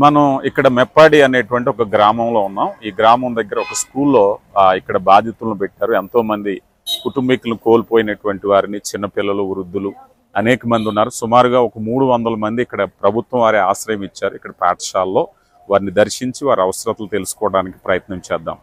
మనం ఇక్కడ మెప్పాడి అనేటువంటి ఒక గ్రామంలో ఉన్నాం. ఈ గ్రామం దగ్గర ఒక స్కూల్లో ఇక్కడ బాధితులను పెట్టారు. ఎంతో మంది కుటుంబీకులను కోల్పోయినటువంటి వారిని, చిన్నపిల్లలు, వృద్ధులు అనేక మంది ఉన్నారు. సుమారుగా ఒక 300 మంది ఇక్కడ ప్రభుత్వం వారి ఆశ్రయం ఇచ్చారు. ఇక్కడ పాఠశాలలో వారిని దర్శించి వారి అవసరతలు తెలుసుకోవడానికి ప్రయత్నం చేద్దాం.